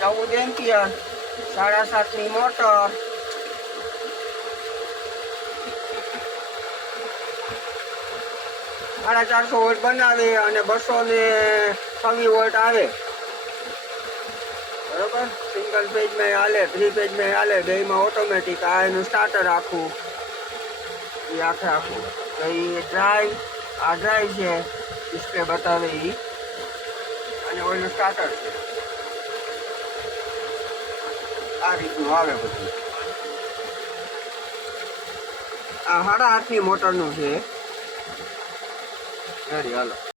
14 ampere 7.5 ની motor. સાડા 400 volt બનાવે અને 226 વોલ્ટ આવે. બરોબર, સિંગલ પેજમાં હાલે, 3 પેજમાં હાલે, બેમાં ઓટોમેટિક. આ એનું સ્ટાર્ટર આખું, એ આખું. તો એ ડ્રાઈવ, આ ડ્રાઈવ છે, ડિસ્પ્લે બતાવે એ, અને ઓઈલનું સ્ટાર્ટર છે. આ રીતનું આવે બધું. આ 8.5 ની મોટરનું છે. રેડી, હાલો.